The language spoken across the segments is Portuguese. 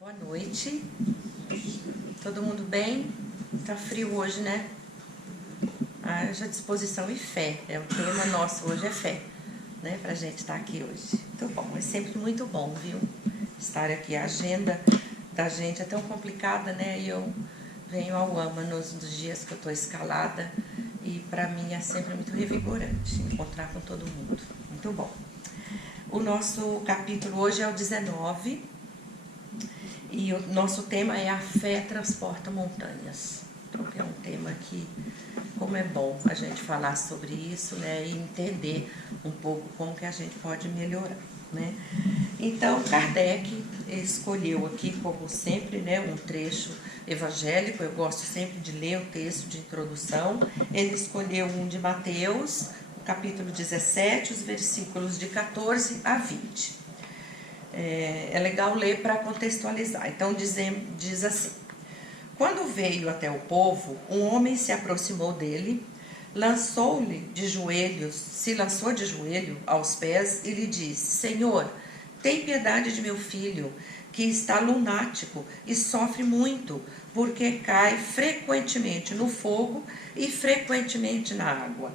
Boa noite, todo mundo bem? Tá frio hoje, né? Haja disposição e fé, o tema nosso hoje é fé, né? Pra gente estar aqui hoje. Muito bom, é sempre muito bom, viu? Estar aqui, a agenda da gente é tão complicada, né? E eu venho ao AMA nos dias que eu tô escalada e pra mim é sempre muito revigorante encontrar com todo mundo, muito bom. O nosso capítulo hoje é o 19. E o nosso tema é a fé transporta montanhas. Então, é um tema que, como é bom a gente falar sobre isso, né, e entender um pouco como que a gente pode melhorar, né. Então, Kardec escolheu aqui, como sempre, né, um trecho evangélico. Eu gosto sempre de ler o texto de introdução. Ele escolheu um de Mateus, capítulo 17, os versículos de 14 a 20. É legal ler para contextualizar. Então diz assim: quando veio até o povo, um homem se aproximou dele, se lançou de joelho aos pés e lhe disse: Senhor, tem piedade de meu filho, que está lunático e sofre muito, porque cai frequentemente no fogo e frequentemente na água.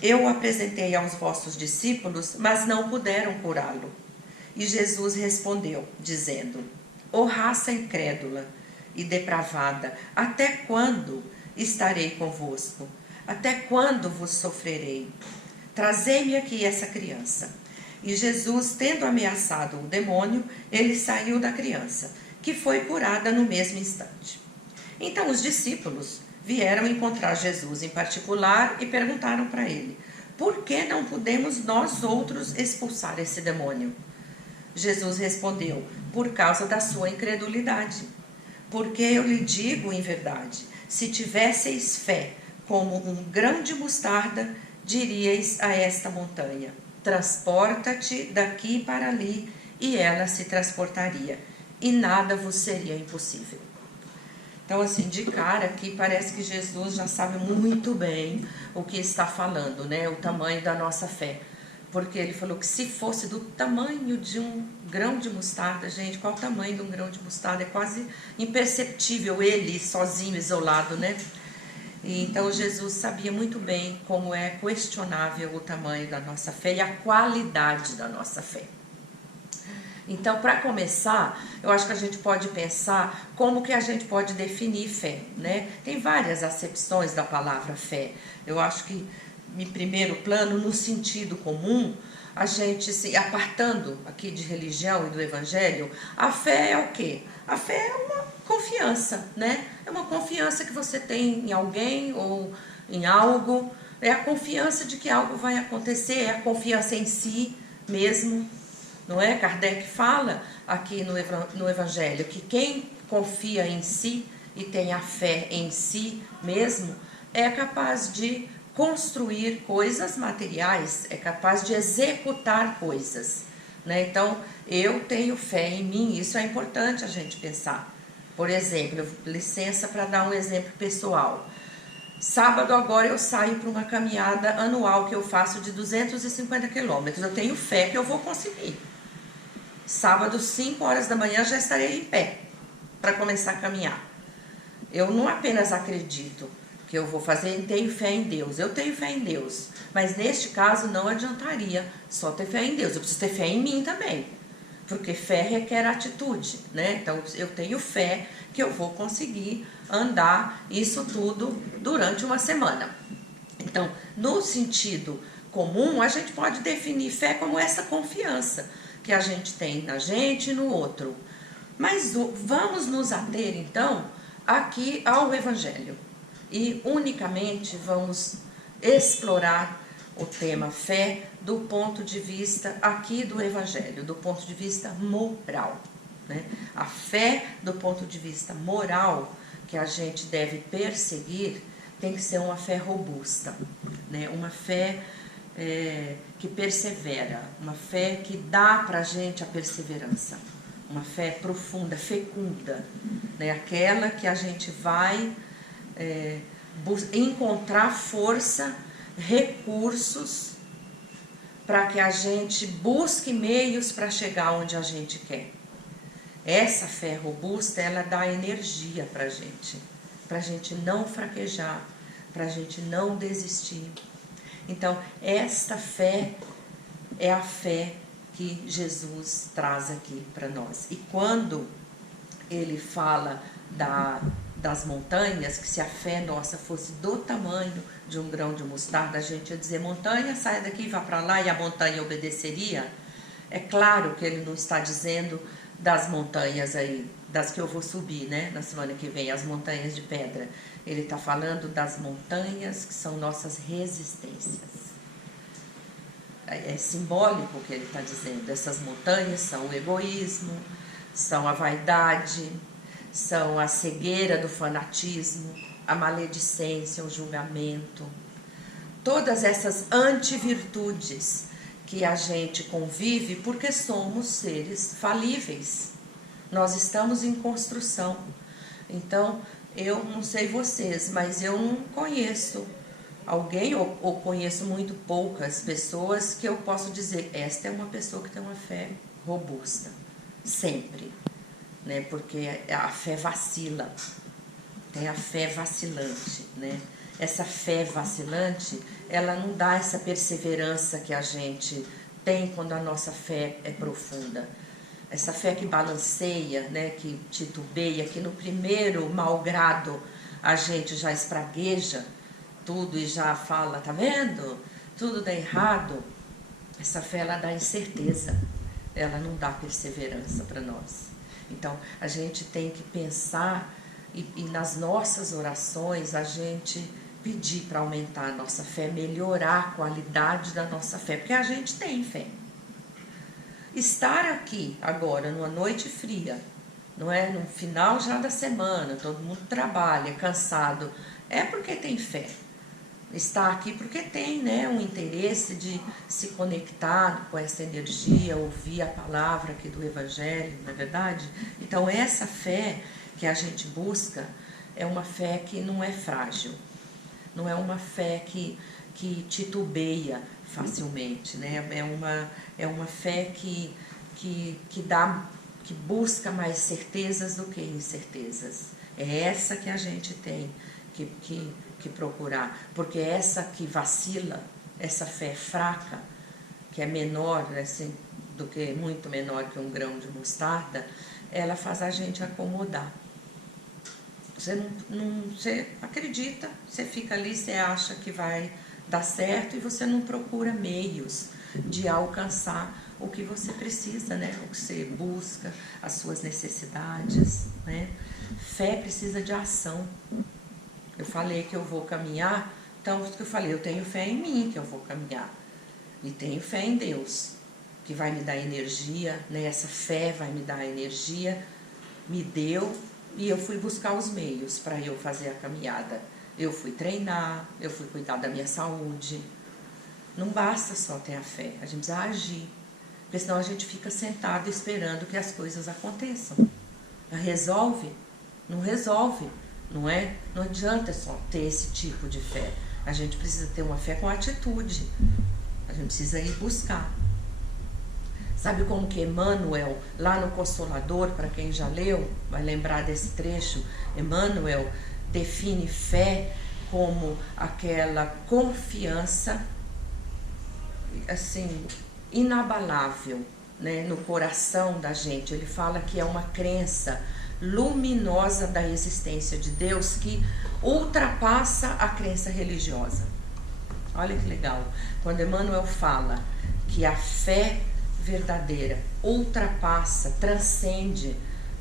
Eu o apresentei aos vossos discípulos, mas não puderam curá-lo. E Jesus respondeu, dizendo: ó raça incrédula e depravada, até quando estarei convosco? Até quando vos sofrerei? Trazei-me aqui essa criança. E Jesus, tendo ameaçado o demônio, ele saiu da criança, que foi curada no mesmo instante. Então os discípulos vieram encontrar Jesus em particular e perguntaram para ele: por que não podemos nós outros expulsar esse demônio? Jesus respondeu: por causa da sua incredulidade. Porque eu lhe digo em verdade, se tivesseis fé como um grão de mostarda, diríeis a esta montanha: transporta-te daqui para ali, e ela se transportaria, e nada vos seria impossível. Então, assim, de cara aqui parece que Jesus já sabe muito bem o que está falando, né? O tamanho da nossa fé. Porque ele falou que se fosse do tamanho de um grão de mostarda, gente, qual o tamanho de um grão de mostarda? É quase imperceptível ele sozinho, isolado, né? E então Jesus sabia muito bem como é questionável o tamanho da nossa fé e a qualidade da nossa fé. Então, para começar, eu acho que a gente pode pensar como que a gente pode definir fé, né? Tem várias acepções da palavra fé. Eu acho que, em primeiro plano, no sentido comum, a gente se apartando aqui de religião e do evangelho, a fé é o quê? A fé é uma confiança, né? É uma confiança que você tem em alguém ou em algo. É a confiança de que algo vai acontecer, é a confiança em si mesmo. Não é? Kardec fala aqui no Evangelho que quem confia em si e tem a fé em si mesmo é capaz de construir coisas materiais, é capaz de executar coisas, né? Então, eu tenho fé em mim, isso é importante a gente pensar. Por exemplo, licença para dar um exemplo pessoal. Sábado agora eu saio para uma caminhada anual que eu faço de 250 quilômetros. Eu tenho fé que eu vou conseguir. Sábado, 5 horas da manhã, já estarei em pé para começar a caminhar. Eu não apenas acredito que eu vou fazer, tenho fé em Deus. Eu tenho fé em Deus. Mas neste caso não adiantaria só ter fé em Deus. Eu preciso ter fé em mim também. Porque fé requer atitude, né? Então eu tenho fé que eu vou conseguir andar isso tudo durante uma semana. Então, no sentido comum, a gente pode definir fé como essa confiança que a gente tem na gente e no outro. Mas vamos nos ater, então, aqui ao Evangelho. E unicamente vamos explorar o tema fé do ponto de vista aqui do Evangelho, do ponto de vista moral, né? A fé do ponto de vista moral que a gente deve perseguir tem que ser uma fé robusta, né? Uma fé que persevera, uma fé que dá para a gente a perseverança, uma fé profunda, fecunda, né? Aquela que a gente vai encontrar força, recursos, para que a gente busque meios para chegar onde a gente quer. Essa fé robusta, ela dá energia pra gente não fraquejar, pra gente não desistir. Então, esta fé é a fé que Jesus traz aqui para nós. E quando ele fala das montanhas, que se a fé nossa fosse do tamanho de um grão de mostarda, a gente ia dizer, montanha, sai daqui e vá para lá, e a montanha obedeceria. É claro que ele não está dizendo das montanhas aí, das que eu vou subir, né, na semana que vem, as montanhas de pedra. Ele está falando das montanhas que são nossas resistências. É simbólico o que ele está dizendo. Essas montanhas são o egoísmo, são a vaidade, são a cegueira do fanatismo, a maledicência, o julgamento. Todas essas antivirtudes que a gente convive porque somos seres falíveis. Nós estamos em construção. Então, eu não sei vocês, mas eu não conheço alguém, ou conheço muito poucas pessoas que eu posso dizer, esta é uma pessoa que tem uma fé robusta, sempre, né? Porque a fé vacila, tem a fé vacilante, né? Essa fé vacilante, ela não dá essa perseverança que a gente tem quando a nossa fé é profunda. Essa fé que balanceia, né? Que titubeia, que no primeiro mau grado a gente já espragueja tudo e já fala, tá vendo? Tudo dá errado. Essa fé, ela dá incerteza, ela não dá perseverança para nós. Então, a gente tem que pensar e nas nossas orações, a gente pedir para aumentar a nossa fé, melhorar a qualidade da nossa fé, porque a gente tem fé. Estar aqui agora, numa noite fria, não é? No final já da semana, todo mundo trabalha, cansado, é porque tem fé. Está aqui porque tem, né, um interesse de se conectar com essa energia, ouvir a palavra aqui do Evangelho, não é verdade? Então, essa fé que a gente busca é uma fé que não é frágil, não é uma fé que titubeia facilmente, né? É uma fé que busca mais certezas do que incertezas. É essa que a gente tem que procurar, porque essa que vacila, essa fé fraca, que é menor, assim, do que muito menor que um grão de mostarda, ela faz a gente acomodar. Você acredita, você fica ali, você acha que vai dar certo e você não procura meios de alcançar o que você precisa, né? O que você busca, as suas necessidades, né? Fé precisa de ação. Eu falei que eu vou caminhar, então eu falei, eu tenho fé em mim que eu vou caminhar. E tenho fé em Deus, que vai me dar energia, né? Essa fé vai me dar energia, me deu, e eu fui buscar os meios para eu fazer a caminhada. Eu fui treinar, eu fui cuidar da minha saúde. Não basta só ter a fé, a gente precisa agir, porque senão a gente fica sentado esperando que as coisas aconteçam. Resolve? Não resolve. Não é? Não adianta só ter esse tipo de fé. A gente precisa ter uma fé com atitude. A gente precisa ir buscar. Sabe como que Emmanuel, lá no Consolador, para quem já leu, vai lembrar desse trecho, Emmanuel define fé como aquela confiança, assim, inabalável, né, no coração da gente. Ele fala que é uma crença luminosa da existência de Deus que ultrapassa a crença religiosa. Olha que legal. Quando Emmanuel fala que a fé verdadeira ultrapassa, transcende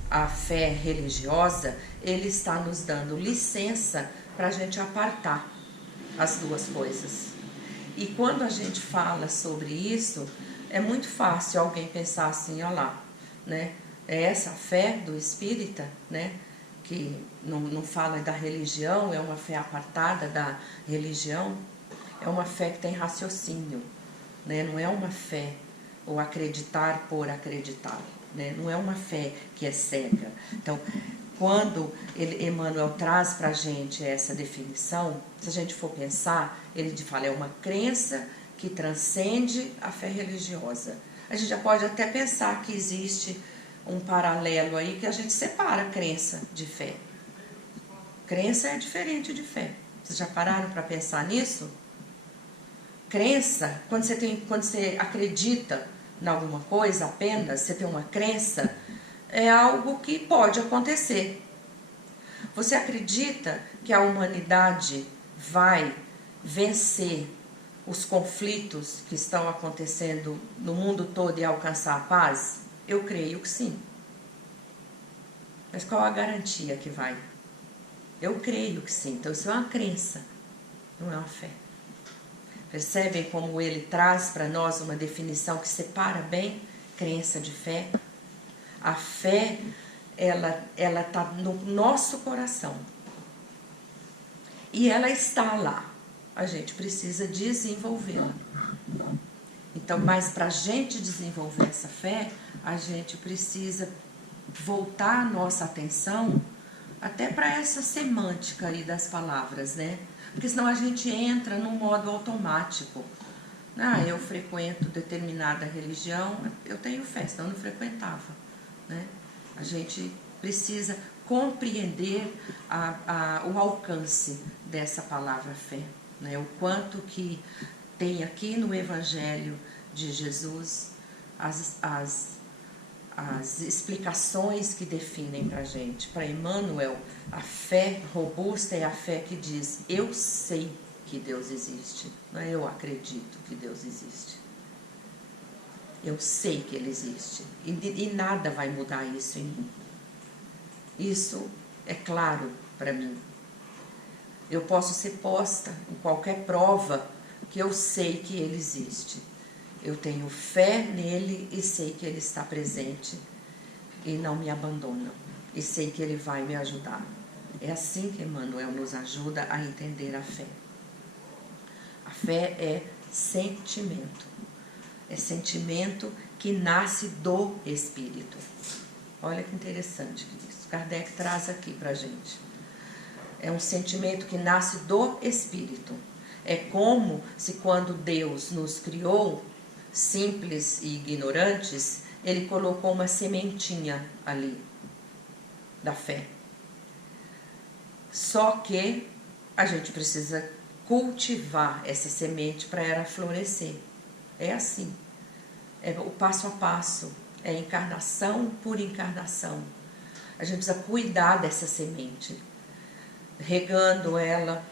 a fé religiosa, ele está nos dando licença para a gente apartar as duas coisas. E quando a gente fala sobre isso, é muito fácil alguém pensar assim, olha lá, né? É essa fé do espírita, né, que não fala da religião, é uma fé apartada da religião, é uma fé que tem raciocínio, né, não é uma fé, ou acreditar por acreditar, né, não é uma fé que é cega. Então, quando Emmanuel traz para a gente essa definição, se a gente for pensar, ele fala, é uma crença que transcende a fé religiosa. A gente já pode até pensar que existe um paralelo aí que a gente separa crença de fé. Crença é diferente de fé. Vocês já pararam para pensar nisso? Crença, quando você acredita em alguma coisa apenas, você tem uma crença, é algo que pode acontecer. Você acredita que a humanidade vai vencer os conflitos que estão acontecendo no mundo todo e alcançar a paz? Eu creio que sim. Mas qual a garantia que vai? Eu creio que sim. Então isso é uma crença, não é uma fé. Percebem como ele traz para nós uma definição que separa bem crença de fé? A fé, ela está no nosso coração. E ela está lá. A gente precisa desenvolvê-la. Então, mas para a gente desenvolver essa fé, a gente precisa voltar a nossa atenção até para essa semântica aí das palavras, né? Porque senão a gente entra num modo automático. Eu frequento determinada religião, eu tenho fé, senão eu não frequentava, né? A gente precisa compreender o alcance dessa palavra fé, né? O quanto que tem aqui no Evangelho de Jesus as explicações que definem para a gente. Para Emmanuel, a fé robusta é a fé que diz: eu sei que Deus existe, não é eu acredito que Deus existe. Eu sei que Ele existe e nada vai mudar isso em mim. Isso é claro para mim. Eu posso ser posta em qualquer prova que eu sei que Ele existe. Eu tenho fé nele e sei que Ele está presente e não me abandona. E sei que Ele vai me ajudar. É assim que Emmanuel nos ajuda a entender a fé. A fé é sentimento. É sentimento que nasce do Espírito. Olha que interessante isso. Kardec traz aqui para a gente. É um sentimento que nasce do Espírito. É como se quando Deus nos criou, simples e ignorantes, Ele colocou uma sementinha ali da fé. Só que a gente precisa cultivar essa semente para ela florescer. É assim. É o passo a passo. É encarnação por encarnação. A gente precisa cuidar dessa semente, regando ela,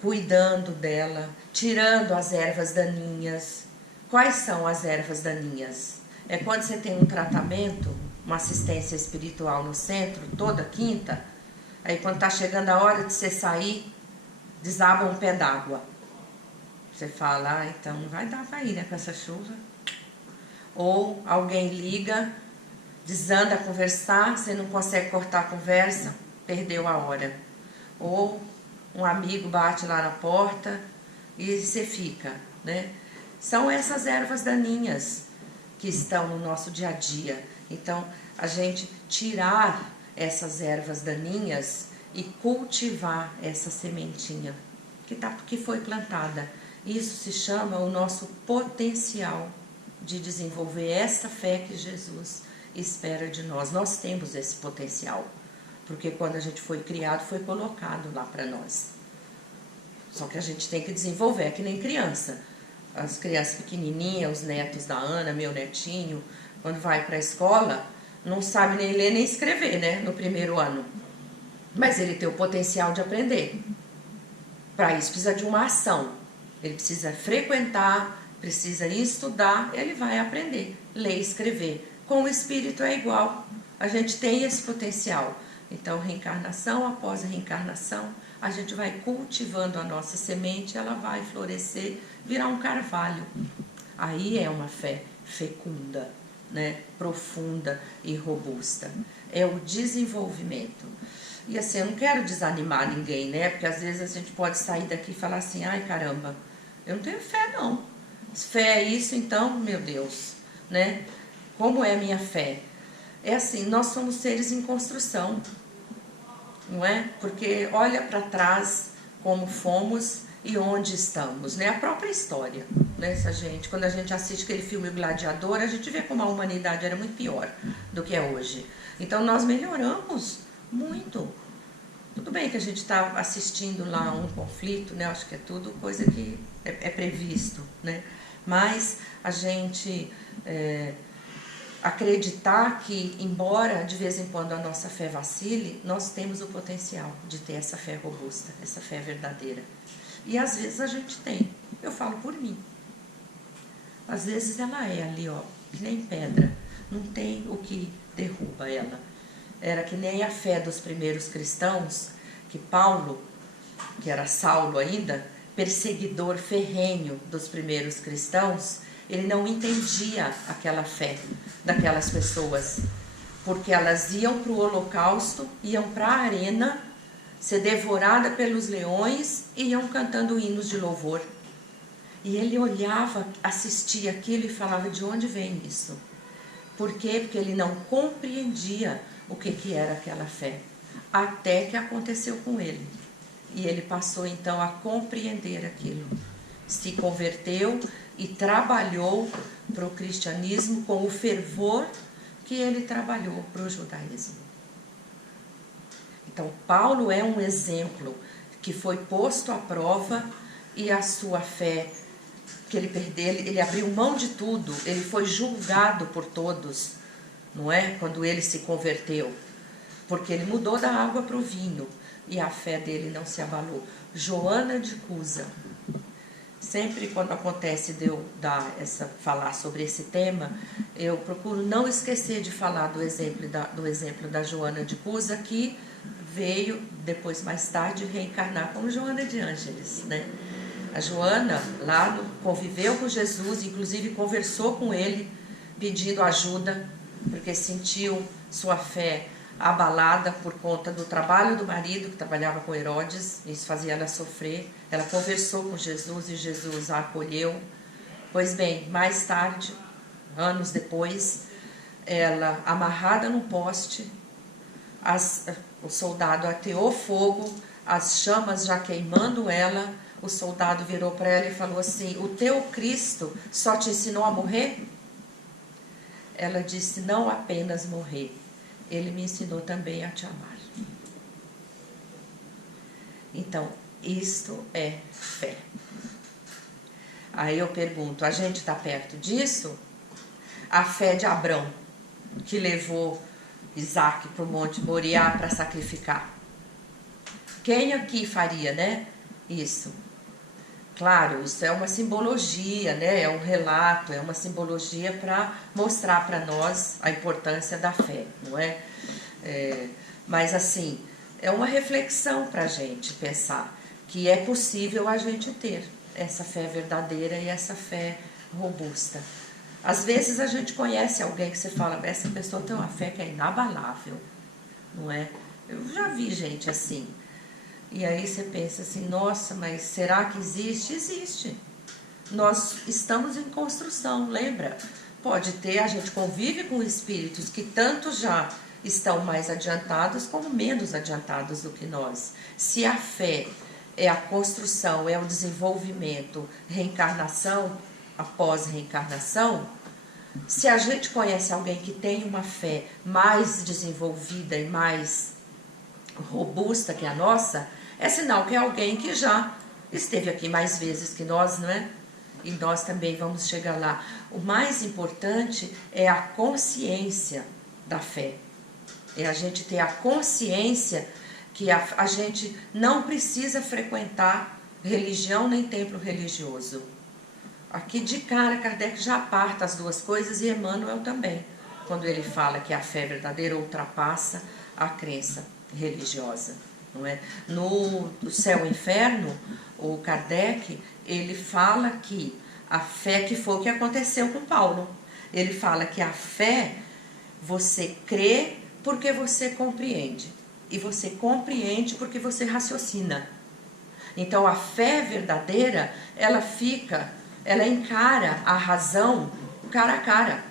cuidando dela, tirando as ervas daninhas. Quais são as ervas daninhas? É quando você tem um tratamento, uma assistência espiritual no centro, toda quinta, aí quando está chegando a hora de você sair, desaba um pé d'água. Você fala, então não vai dar para ir, né, com essa chuva. Ou alguém liga, desanda a conversar, você não consegue cortar a conversa, perdeu a hora. Ou um amigo bate lá na porta e você fica, né? São essas ervas daninhas que estão no nosso dia a dia. Então, a gente tirar essas ervas daninhas e cultivar essa sementinha que foi plantada. Isso se chama o nosso potencial de desenvolver essa fé que Jesus espera de nós. Nós temos esse potencial, porque quando a gente foi criado, foi colocado lá para nós. Só que a gente tem que desenvolver, é que nem criança. As crianças pequenininhas, os netos da Ana, meu netinho, quando vai para a escola, não sabe nem ler nem escrever, né, no primeiro ano. Mas ele tem o potencial de aprender. Para isso precisa de uma ação. Ele precisa frequentar, precisa estudar, ele vai aprender, ler e escrever. Com o espírito é igual. A gente tem esse potencial. Então, reencarnação após reencarnação, a gente vai cultivando a nossa semente, ela vai florescer, virar um carvalho. Aí é uma fé fecunda, né? Profunda e robusta. É o desenvolvimento. E assim, eu não quero desanimar ninguém, né? Porque às vezes a gente pode sair daqui e falar assim, ai caramba, eu não tenho fé não. Fé é isso, então, meu Deus, né? Como é a minha fé? É assim, nós somos seres em construção, não é? Porque olha para trás como fomos e onde estamos, né? A própria história, né, essa gente. Quando a gente assiste aquele filme Gladiador, a gente vê como a humanidade era muito pior do que é hoje. Então nós melhoramos muito. Tudo bem que a gente está assistindo lá um conflito, né? Acho que é tudo coisa que é previsto, né? Mas a gente acreditar que, embora de vez em quando a nossa fé vacile, nós temos o potencial de ter essa fé robusta, essa fé verdadeira. E às vezes a gente tem. Eu falo por mim. Às vezes ela é ali, ó, que nem pedra. Não tem o que derruba ela. Era que nem a fé dos primeiros cristãos, que Paulo, que era Saulo ainda, perseguidor ferrenho dos primeiros cristãos, ele não entendia aquela fé daquelas pessoas, porque elas iam para o holocausto, iam para a arena, ser devorada pelos leões e iam cantando hinos de louvor. E ele olhava, assistia aquilo e falava: de onde vem isso? Por quê? Porque ele não compreendia o que era aquela fé, até que aconteceu com ele. E ele passou então a compreender aquilo. Se converteu e trabalhou para o cristianismo com o fervor que ele trabalhou para o judaísmo. Então, Paulo é um exemplo que foi posto à prova e a sua fé, que ele perdeu, ele abriu mão de tudo, ele foi julgado por todos, não é? Quando ele se converteu, porque ele mudou da água para o vinho e a fé dele não se abalou. Joana de Cusa. Sempre quando acontece de eu falar sobre esse tema, eu procuro não esquecer de falar do exemplo da Joana de Cusa, que veio depois, mais tarde, reencarnar como Joana de Ângeles, né? A Joana lá conviveu com Jesus, inclusive conversou com ele, pedindo ajuda, porque sentiu sua fé abalada por conta do trabalho do marido, que trabalhava com Herodes. Isso fazia ela sofrer. Ela conversou com Jesus e Jesus a acolheu. Pois bem, mais tarde, anos depois, ela amarrada num poste, o soldado ateou fogo, as chamas já queimando ela. O soldado virou para ela e falou assim: o teu Cristo só te ensinou a morrer? Ela disse: não apenas morrer, ele me ensinou também a te amar. Então, isto é fé. Aí eu pergunto: a gente está perto disso? A fé de Abrão, que levou Isaac para o Monte Moriá para sacrificar. Quem aqui faria, né? Isso. Claro, isso é uma simbologia, né? É um relato, é uma simbologia para mostrar para nós a importância da fé, não é? Mas assim, é uma reflexão para a gente pensar que é possível a gente ter essa fé verdadeira e essa fé robusta. Às vezes a gente conhece alguém que você fala: essa pessoa tem uma fé que é inabalável, não é? Eu já vi gente assim. E aí você pensa assim: nossa, mas será que existe? Existe. Nós estamos em construção, lembra? Pode ter, a gente convive com espíritos que tanto já estão mais adiantados como menos adiantados do que nós. Se a fé é a construção, é o desenvolvimento, reencarnação após reencarnação, se a gente conhece alguém que tem uma fé mais desenvolvida e mais robusta que a nossa, é sinal que é alguém que já esteve aqui mais vezes que nós, não é? E nós também vamos chegar lá. O mais importante é a consciência da fé. É a gente ter a consciência que a gente não precisa frequentar religião nem templo religioso. Aqui de cara, Kardec já aparta as duas coisas, e Emmanuel também, quando ele fala que a fé verdadeira ultrapassa a crença religiosa, não é? No Céu e Inferno, o Kardec, ele fala que a fé, que foi o que aconteceu com Paulo, ele fala que a fé, você crê porque você compreende, e você compreende porque você raciocina. Então a fé verdadeira, ela encara a razão cara a cara.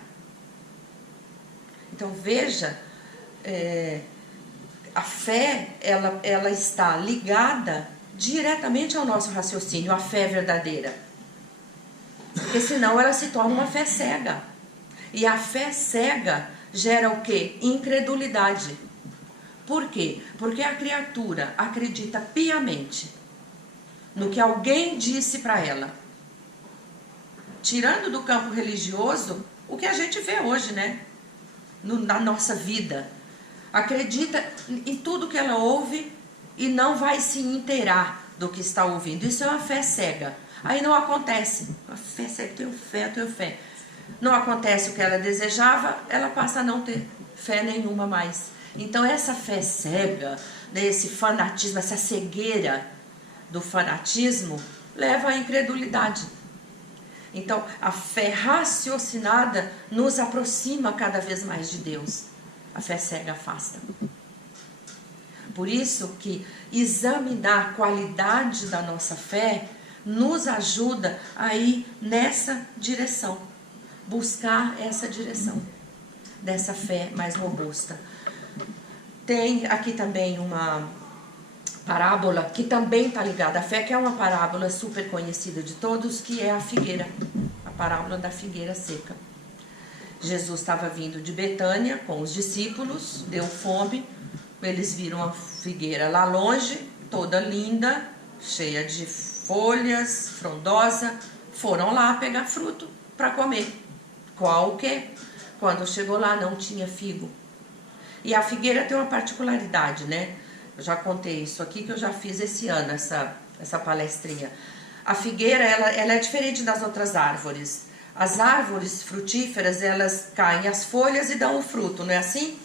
Então veja, a fé, ela está ligada diretamente ao nosso raciocínio, a fé verdadeira. Porque senão ela se torna uma fé cega. E a fé cega gera o quê? Incredulidade. Por quê? Porque a criatura acredita piamente no que alguém disse para ela. Tirando do campo religioso, o que a gente vê hoje, né? Na nossa vida. Acredita em tudo que ela ouve e não vai se inteirar do que está ouvindo. Isso é uma fé cega. Aí não acontece. A fé cega, eu tenho fé. Não acontece o que ela desejava, ela passa a não ter fé nenhuma mais. Então essa fé cega, né, esse fanatismo, essa cegueira do fanatismo, leva à incredulidade. Então a fé raciocinada nos aproxima cada vez mais de Deus. A fé cega afasta. Por isso que examinar a qualidade da nossa fé nos ajuda a ir nessa direção. Buscar essa direção dessa fé mais robusta. Tem aqui também uma parábola que também está ligada à fé, que é uma parábola super conhecida de todos, que é a figueira, a parábola da figueira seca. Jesus estava vindo de Betânia com os discípulos, deu fome, eles viram a figueira lá longe, toda linda, cheia de folhas, frondosa, foram lá pegar fruto para comer. Qual o quê? Quando chegou lá não tinha figo. E a figueira tem uma particularidade, né? Eu já contei isso aqui, que eu já fiz esse ano, essa palestrinha. A figueira, ela é diferente das outras árvores. As árvores frutíferas, elas caem as folhas e dão o fruto, não é assim?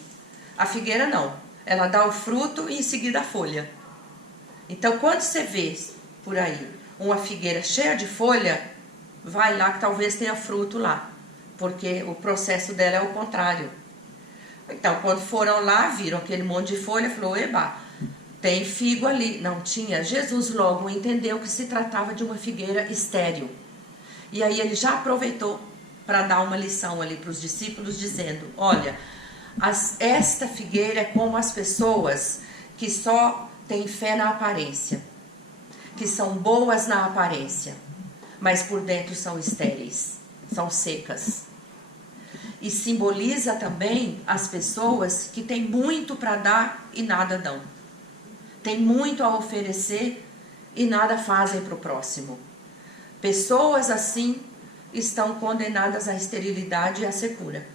A figueira não. Ela dá o fruto e em seguida a folha. Então, quando você vê por aí uma figueira cheia de folha, vai lá que talvez tenha fruto lá. Porque o processo dela é o contrário. Então, quando foram lá, viram aquele monte de folha, falou, eba, tem figo ali. Não tinha. Jesus logo entendeu que se tratava de uma figueira estéril. E aí ele já aproveitou para dar uma lição ali para os discípulos, dizendo, olha, esta figueira é como as pessoas que só têm fé na aparência, que são boas na aparência, mas por dentro são estéreis, são secas. E simboliza também as pessoas que têm muito para dar e nada dão. Tem muito a oferecer e nada fazem para o próximo. Pessoas assim estão condenadas à esterilidade e à secura,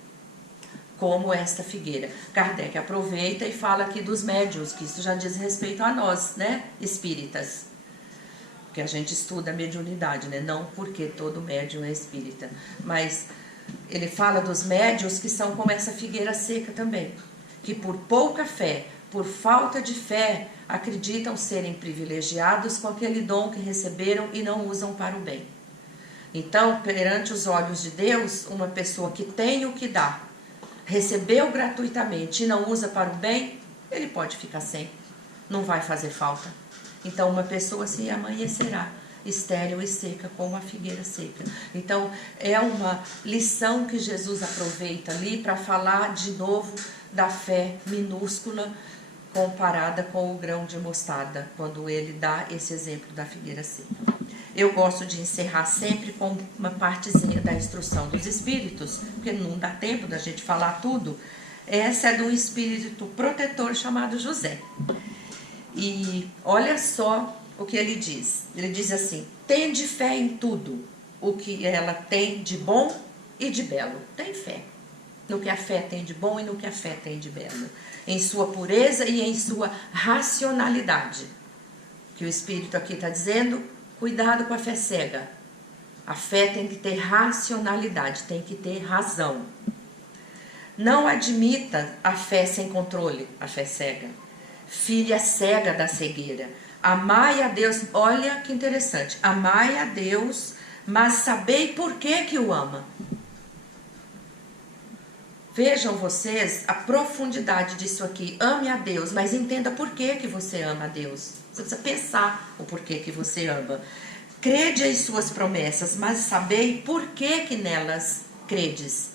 como esta figueira. Kardec aproveita e fala aqui dos médiuns, que isso já diz respeito a nós, né, espíritas. Porque a gente estuda a mediunidade, né, não porque todo médium é espírita, mas ele fala dos médiuns que são como essa figueira seca também, que por pouca fé, por falta de fé, acreditam serem privilegiados com aquele dom que receberam e não usam para o bem. Então, perante os olhos de Deus, uma pessoa que tem o que dá, recebeu gratuitamente e não usa para o bem, ele pode ficar sem, não vai fazer falta. Então, uma pessoa assim amanhecerá, estéril e seca, como a figueira seca. Então, é uma lição que Jesus aproveita ali para falar de novo da fé minúscula comparada com o grão de mostarda, quando ele dá esse exemplo da figueira seca. Eu gosto de encerrar sempre com uma partezinha da instrução dos espíritos, porque não dá tempo da gente falar tudo. Essa é de um espírito protetor chamado José. E olha só o que ele diz. Ele diz assim, tende fé em tudo o que ela tem de bom e de belo. Tem fé no que a fé tem de bom e no que a fé tem de belo, em sua pureza e em sua racionalidade. Que o Espírito aqui está dizendo, cuidado com a fé cega. A fé tem que ter racionalidade, tem que ter razão. Não admita a fé sem controle, a fé cega. Filha cega da cegueira. Amai a Deus, olha que interessante, amai a Deus, mas sabei por que o ama. Vejam vocês a profundidade disso aqui. Ame a Deus, mas entenda por que você ama a Deus. Você precisa pensar o porquê que você ama. Crede em suas promessas, mas sabei por que nelas credes.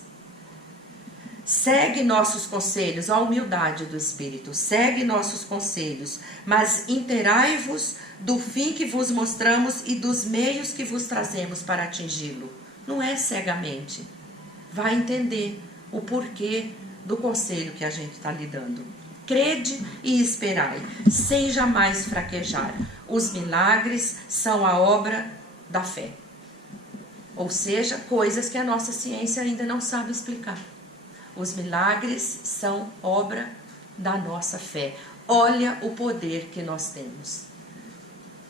Segue nossos conselhos, a humildade do Espírito. Segue nossos conselhos, mas inteirai-vos do fim que vos mostramos e dos meios que vos trazemos para atingi-lo. Não é cegamente. Vai entender o porquê do conselho que a gente está lhe dando. Crede e esperai, sem jamais fraquejar. Os milagres são a obra da fé. Ou seja, coisas que a nossa ciência ainda não sabe explicar. Os milagres são obra da nossa fé. Olha o poder que nós temos.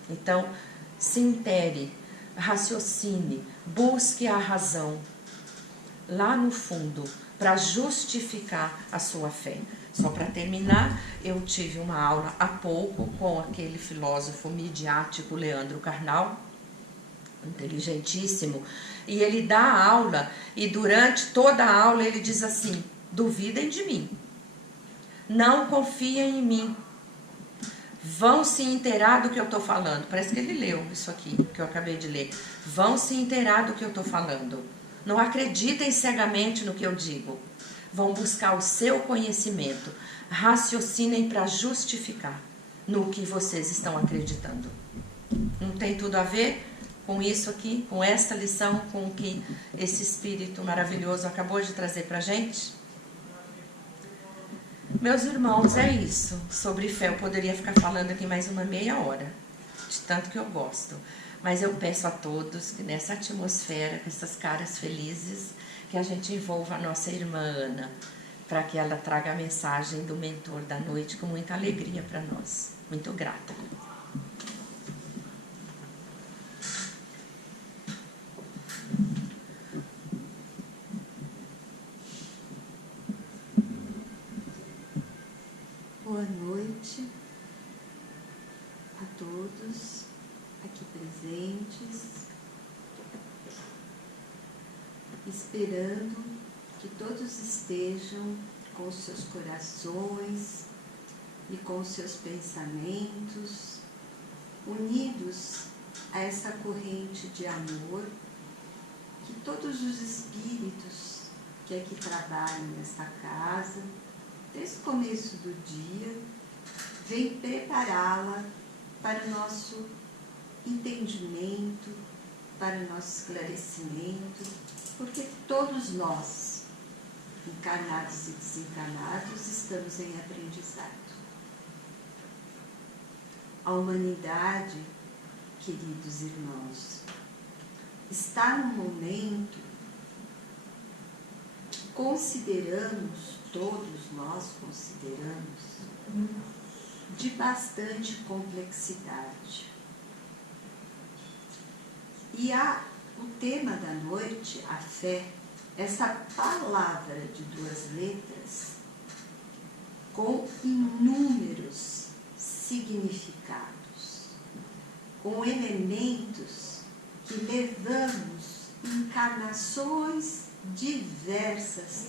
Então, se intere, raciocine, busque a razão lá no fundo para justificar a sua fé. Só para terminar, eu tive uma aula há pouco com aquele filósofo midiático Leandro Carnal, inteligentíssimo, e ele dá a aula e durante toda a aula ele diz assim: duvidem de mim, não confiem em mim, vão se inteirar do que eu estou falando. Parece que ele leu isso aqui que eu acabei de ler. Vão se inteirar do que eu estou falando. Não acreditem cegamente no que eu digo. Vão buscar o seu conhecimento. Raciocinem para justificar no que vocês estão acreditando. Não tem tudo a ver com isso aqui, com esta lição, com o que esse Espírito maravilhoso acabou de trazer para a gente? Meus irmãos, é isso. Sobre fé eu poderia ficar falando aqui mais uma meia hora, de tanto que eu gosto. Mas eu peço a todos que nessa atmosfera, com essas caras felizes, que a gente envolva a nossa irmã Ana, para que ela traga a mensagem do mentor da noite com muita alegria para nós. Muito grata. Boa noite a todos aqui presentes, esperando que todos estejam com seus corações e com seus pensamentos unidos a essa corrente de amor que todos os espíritos que aqui trabalham nesta casa, desde o começo do dia, vem prepará-la para o nosso entendimento, para o nosso esclarecimento, porque todos nós, encarnados e desencarnados, estamos em aprendizado. A humanidade, queridos irmãos, está num momento, todos nós consideramos, de bastante complexidade. E o tema da noite, a fé, essa palavra de 2 letras, com inúmeros significados, com elementos que levamos encarnações diversas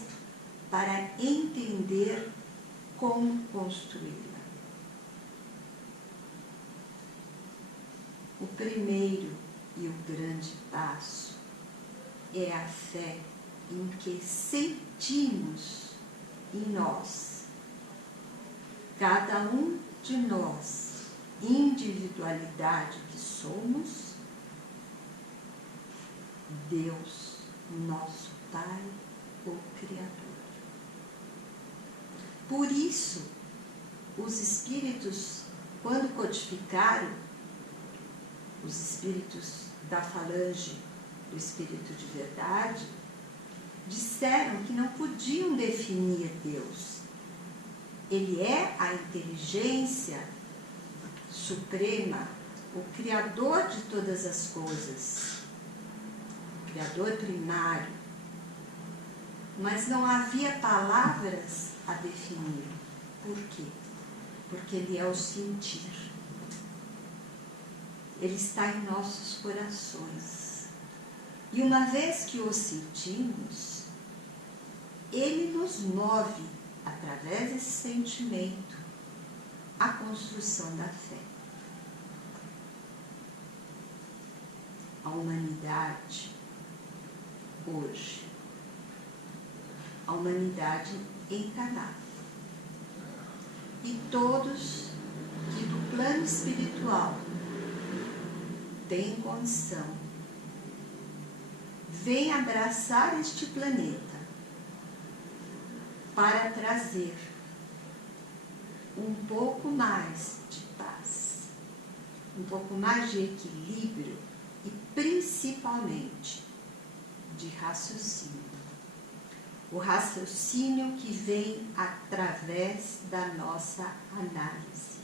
para entender como construí-la. O primeiro e o grande passo é a fé em que sentimos em nós, cada um de nós, individualidade que somos, Deus, nosso Pai, o Criador. Por isso, os espíritos, quando codificaram, os espíritos da falange do Espírito de Verdade, disseram que não podiam definir Deus. Ele é a inteligência suprema, o Criador de todas as coisas, o Criador primário. Mas não havia palavras a definir. Por quê? Porque Ele é o sentir. Ele está em nossos corações. E uma vez que o sentimos, Ele nos move, através desse sentimento, a construção da fé. A humanidade, hoje, a humanidade encarnada, e todos que do plano espiritual têm condição vem abraçar este planeta para trazer um pouco mais de paz, um pouco mais de equilíbrio e principalmente de raciocínio. O raciocínio que vem através da nossa análise.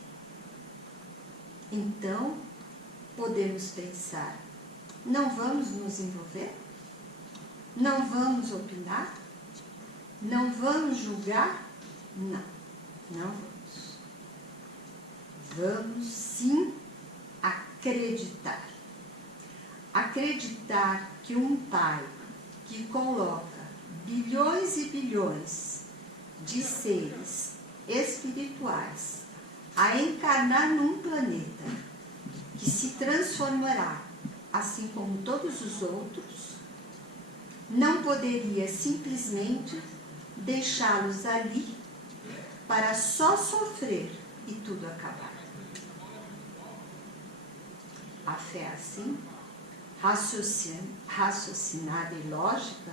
Então, podemos pensar, não vamos nos envolver? Não vamos opinar? Não vamos julgar? Não, não vamos. Vamos sim acreditar. Acreditar que um pai que coloca bilhões e bilhões de seres espirituais a encarnar num planeta que se transformará, assim como todos os outros, não poderia simplesmente deixá-los ali para só sofrer e tudo acabar. A fé assim, raciocinada e lógica,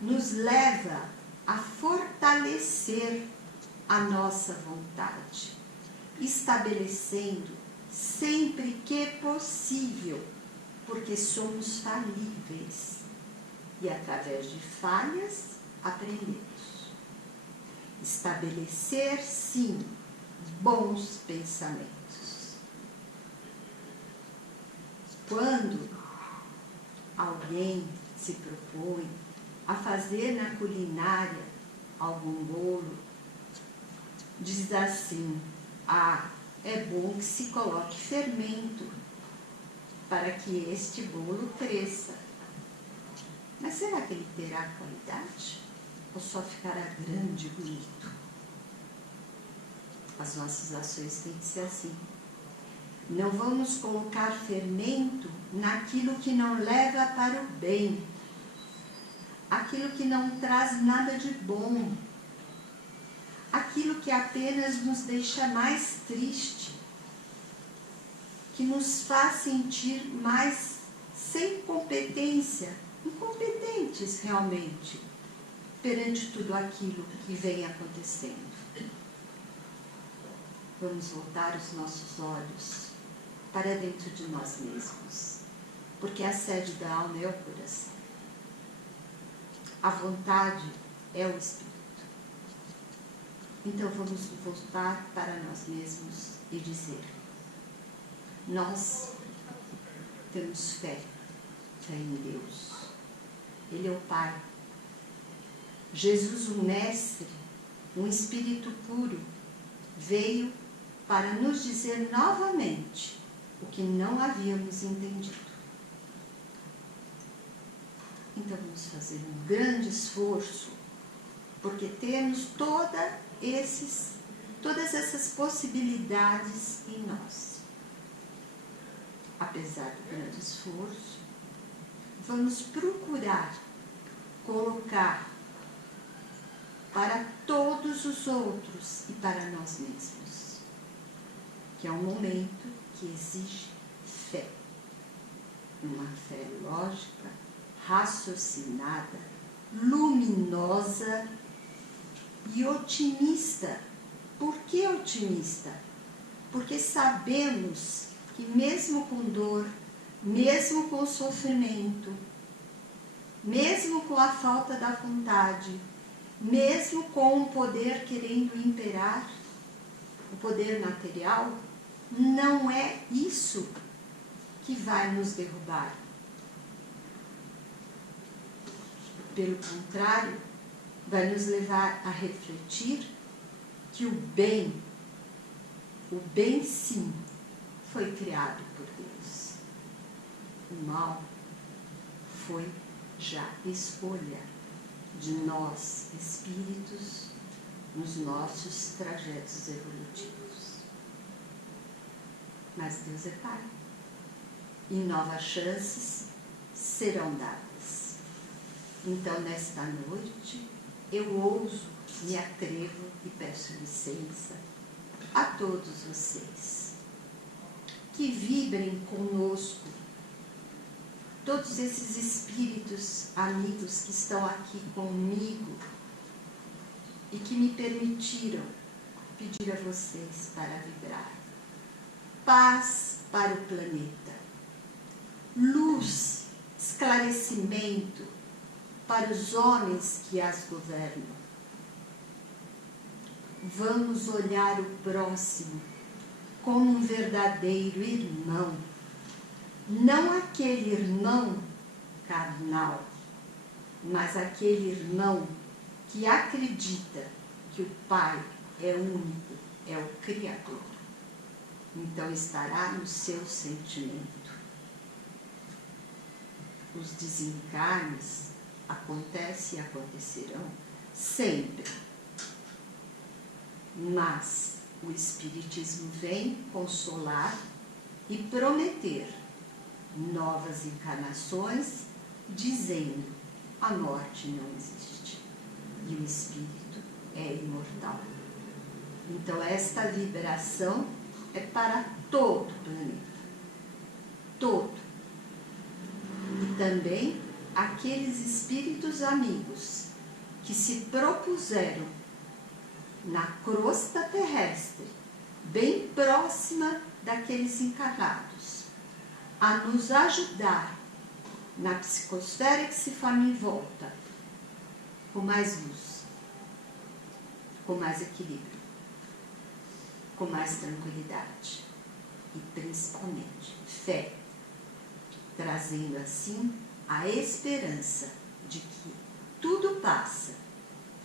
nos leva a fortalecer a nossa vontade, estabelecendo sempre que possível, porque somos falíveis e através de falhas aprendemos. Estabelecer, sim, bons pensamentos. Quando alguém se propõe a fazer na culinária algum bolo, diz assim, é bom que se coloque fermento para que este bolo cresça. Mas será que ele terá qualidade? Ou só ficará grande e bonito? As nossas ações têm que ser assim. Não vamos colocar fermento naquilo que não leva para o bem, aquilo que não traz nada de bom, aquilo que apenas nos deixa mais triste, que nos faz sentir mais sem competência, incompetentes realmente, perante tudo aquilo que vem acontecendo. Vamos voltar os nossos olhos para dentro de nós mesmos, porque a sede da alma é o coração. A vontade é o espírito. Então vamos voltar para nós mesmos e dizer, nós temos fé em Deus. Ele é o Pai. Jesus, o Mestre, um Espírito puro, veio para nos dizer novamente o que não havíamos entendido. Então vamos fazer um grande esforço, porque temos todas essas possibilidades em nós. Apesar do grande esforço, vamos procurar colocar para todos os outros e para nós mesmos, que é um momento que exige fé. Uma fé lógica, raciocinada, luminosa e otimista. Por que otimista? Porque sabemos que mesmo com dor, mesmo com sofrimento, mesmo com a falta da vontade, mesmo com o poder querendo imperar, o poder material, não é isso que vai nos derrubar. Pelo contrário, vai nos levar a refletir que o bem sim, foi criado por Deus. O mal foi já escolha de nós, espíritos, nos nossos trajetos evolutivos. Mas Deus é Pai. E novas chances serão dadas. Então, nesta noite, eu ouso, me atrevo e peço licença a todos vocês que vibrem conosco todos esses espíritos amigos que estão aqui comigo e que me permitiram pedir a vocês para vibrar. Paz para o planeta, luz, esclarecimento para os homens que as governam. Vamos olhar o próximo como um verdadeiro irmão, não aquele irmão carnal, mas aquele irmão que acredita que o Pai é único, é o Criador. Então estará no seu sentimento. Os desencarnes acontecem e acontecerão sempre. Mas o Espiritismo vem consolar e prometer novas encarnações, dizendo: a morte não existe e o Espírito é imortal. Então esta vibração é para todo o planeta, todo. E também aqueles espíritos amigos que se propuseram na crosta terrestre, bem próxima daqueles encarnados, a nos ajudar na psicosfera que se forma em volta, com mais luz, com mais equilíbrio, com mais tranquilidade e principalmente fé, trazendo assim a esperança de que tudo passa,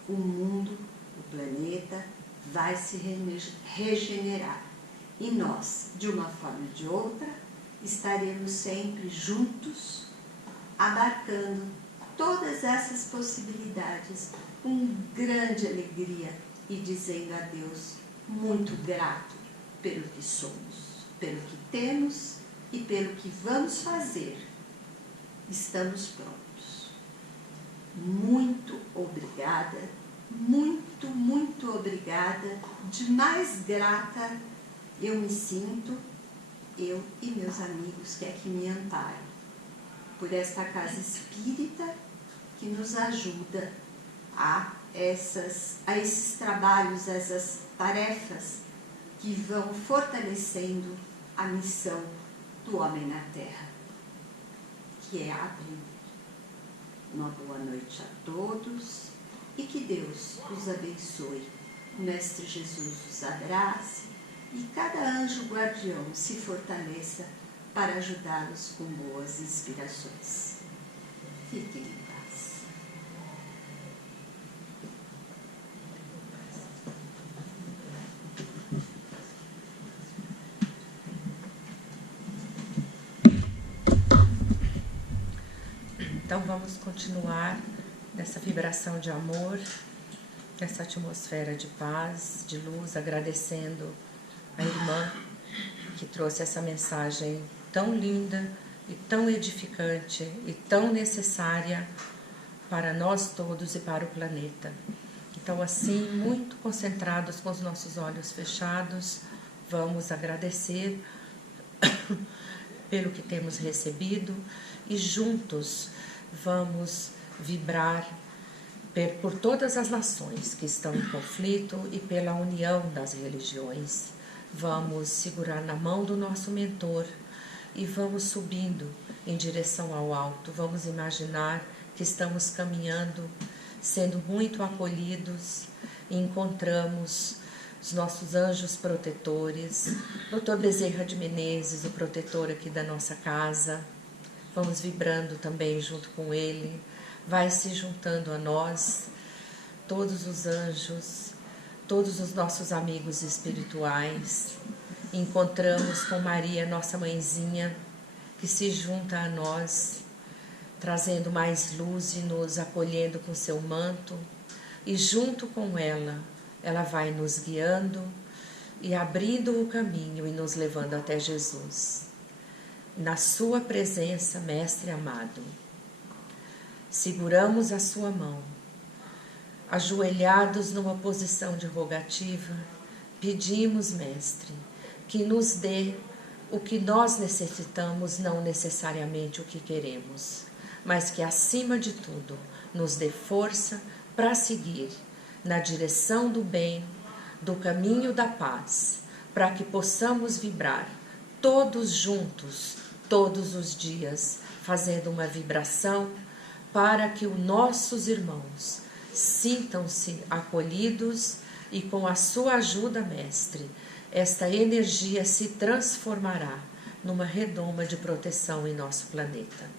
o mundo, o planeta vai se regenerar e nós, de uma forma ou de outra, estaremos sempre juntos, abarcando todas essas possibilidades com grande alegria e dizendo a Deus muito grato pelo que somos, pelo que temos e pelo que vamos fazer. Estamos prontos. Muito obrigada, muito, muito obrigada. Demais grata eu me sinto, eu e meus amigos que aqui me amparam, por esta casa espírita que nos ajuda a esses trabalhos, essas tarefas que vão fortalecendo a missão do homem na Terra, que é aprender. Uma boa noite a todos e que Deus os abençoe. O Mestre Jesus os abrace e cada anjo guardião se fortaleça para ajudá-los com boas inspirações. Fiquem em paz. Então vamos continuar nessa vibração de amor, nessa atmosfera de paz, de luz, agradecendo a irmã que trouxe essa mensagem tão linda e tão edificante e tão necessária para nós todos e para o planeta. Então, assim, muito concentrados, com os nossos olhos fechados, vamos agradecer pelo que temos recebido e juntos vamos vibrar por todas as nações que estão em conflito e pela união das religiões. Vamos segurar na mão do nosso mentor e vamos subindo em direção ao alto. Vamos imaginar que estamos caminhando, sendo muito acolhidos, e encontramos os nossos anjos protetores, Dr. Bezerra de Menezes, o protetor aqui da nossa casa. Vamos vibrando também junto com ele. Vai se juntando a nós todos os anjos, todos os nossos amigos espirituais. Encontramos com Maria, nossa mãezinha, que se junta a nós, trazendo mais luz e nos acolhendo com seu manto. E junto com ela, ela vai nos guiando e abrindo o caminho e nos levando até Jesus. Na sua presença, Mestre amado, seguramos a sua mão, ajoelhados numa posição de rogativa, pedimos, Mestre, que nos dê o que nós necessitamos, não necessariamente o que queremos, mas que acima de tudo nos dê força para seguir na direção do bem, do caminho da paz, para que possamos vibrar todos juntos, todos os dias, fazendo uma vibração para que os nossos irmãos sintam-se acolhidos e com a sua ajuda, Mestre, esta energia se transformará numa redoma de proteção em nosso planeta.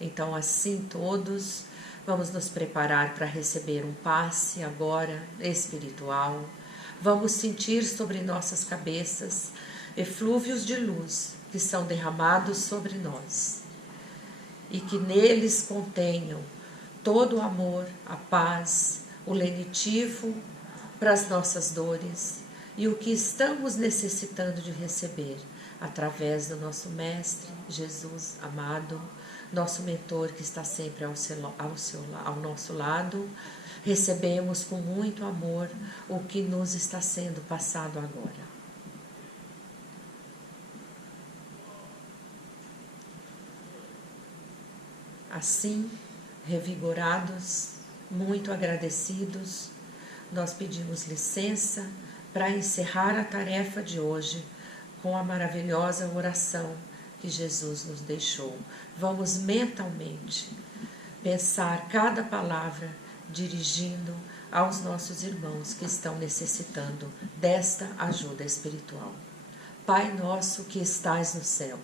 Então, assim todos, vamos nos preparar para receber um passe agora espiritual. Vamos sentir sobre nossas cabeças eflúvios de luz que são derramados sobre nós e que neles contenham todo o amor, a paz, o lenitivo para as nossas dores e o que estamos necessitando de receber através do nosso Mestre Jesus amado, nosso mentor que está sempre ao nosso lado. Recebemos com muito amor o que nos está sendo passado agora. Assim, revigorados, muito agradecidos, nós pedimos licença para encerrar a tarefa de hoje com a maravilhosa oração que Jesus nos deixou. Vamos mentalmente pensar cada palavra dirigindo aos nossos irmãos que estão necessitando desta ajuda espiritual. Pai nosso que estais no céu,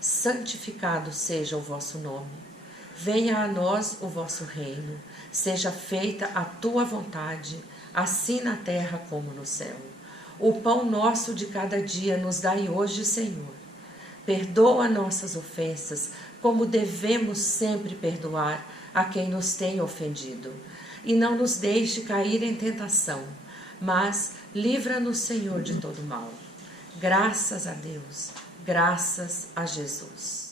santificado seja o vosso nome. Venha a nós o vosso reino, seja feita a tua vontade, assim na terra como no céu. O pão nosso de cada dia nos dai hoje, Senhor. Perdoa nossas ofensas, como devemos sempre perdoar a quem nos tem ofendido. E não nos deixe cair em tentação, mas livra-nos, Senhor, de todo mal. Graças a Deus, graças a Jesus.